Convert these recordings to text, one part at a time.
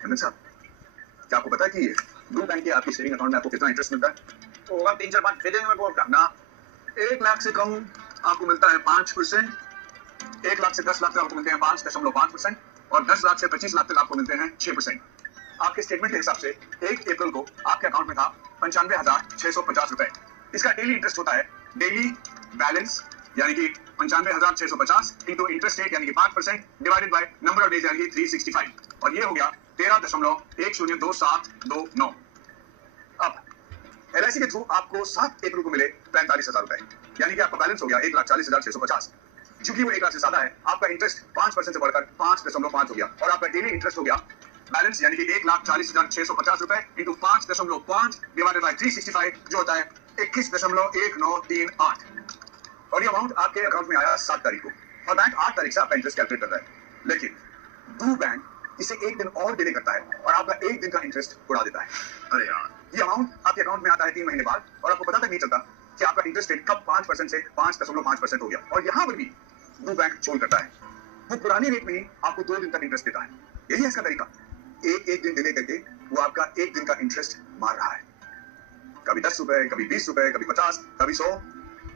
हेमंत साहब, क्या आपको पता है कि ब्लू बैंक के आपके सेविंग अकाउंट में आपको कितना इंटरेस्ट मिलता है? तो होगा 3-4-5 दे देंगे मेरे को और क्या। ना, 1 लाख से कम आपको मिलता है 5%, 1 लाख से 10 लाख तक आपको मिलते हैं 5.5% और 10 लाख से 25 लाख तक आपको मिलते हैं 6%। आपके स्टेटमेंट के हिसाब से 1 अप्रैल को आपके अकाउंट में था 95,650 रुपए। इसका डेली इंटरेस्ट होता है, डेली बैलेंस यानी कि 95,650 इंटू इंटरेस्ट रेट यानी कि 5% divided by number of days यानी कि 365 और ये हो गया 13.102729। अब LIC के थ्रू आपको 7 अप्रैल को मिले 45,000 रुपए यानी कि आपका बैलेंस हो गया 1,40,650। चूंकि वो 1 लाख से ज्यादा है, आपका इंटरेस्ट 5% से बढ़कर 5.5 हो गया और आपका डेली इंटरेस्ट हो गया बैलेंस यानी कि 1,40,650 रुपए इंटू 5.5 डिवाइडेड बाय 365 जो होता है 21.1938 और ये अमाउंट आपके अकाउंट में आया 7 तारीख को और बैंक 8 तारीख से आपका इंटरेस्ट कैलकुलेट कर रहा है। लेकिन ब्लू बैंक इसे एक दिन और डिले करता है और आपका एक दिन का इंटरेस्ट उड़ा देता है। अरे यार, ये अमाउंट आपके अकाउंट में आता है 3 महीने बाद और आपको पता तक नहीं चलता कि आपका इंटरेस्ट रेट कब 5% से 5.5% हो गया और यहाँ पर भी ब्लू बैंक चोल करता है। वो पुराने रेट में ही आपको 2 दिन तक इंटरेस्ट देता है। यही है इसका तरीका, एक दिन डिले करके वो आपका एक दिन का इंटरेस्ट मार रहा है। कभी 10 रुपए, कभी 20 रुपए, कभी 50, कभी 100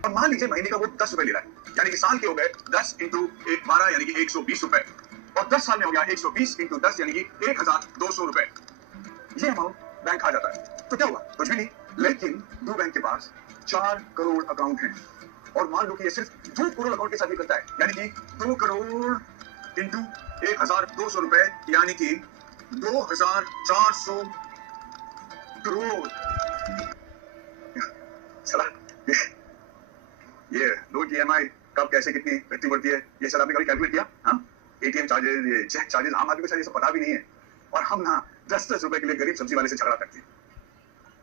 और मान लीजिए महीने का वो 10 रुपए ले रहा है यानी कि साल के हो गए 10 इंटू 12 यानी कि 120 रुपए और 10 साल में हो गया 120 इंटू 10 यानी कि 1,200 रुपए। ये अमाउंट बैंक आ जाता है तो क्या हुआ? कुछ भी नहीं। लेकिन ब्लू बैंक के पास 4 करोड़ अकाउंट हैं और मान लो कि ये सिर्फ 2 करोड़ अकाउंट के साथ ही करता है यानी कि 2 करोड़ इंटू 1,200 रुपए यानी कि 2,400 करोड़। चला ये लोन की EMI कब कैसे कितनी घटती बढ़ती है ये सर आपने कभी कैलकुलेट किया? हाँ, ATM चार्जेस, ये चेक चार्जेस आम आदमी को सर ये सब पता भी नहीं है और हम ना 10-10 रुपए के लिए गरीब सब्जी वाले से झगड़ा करते हैं।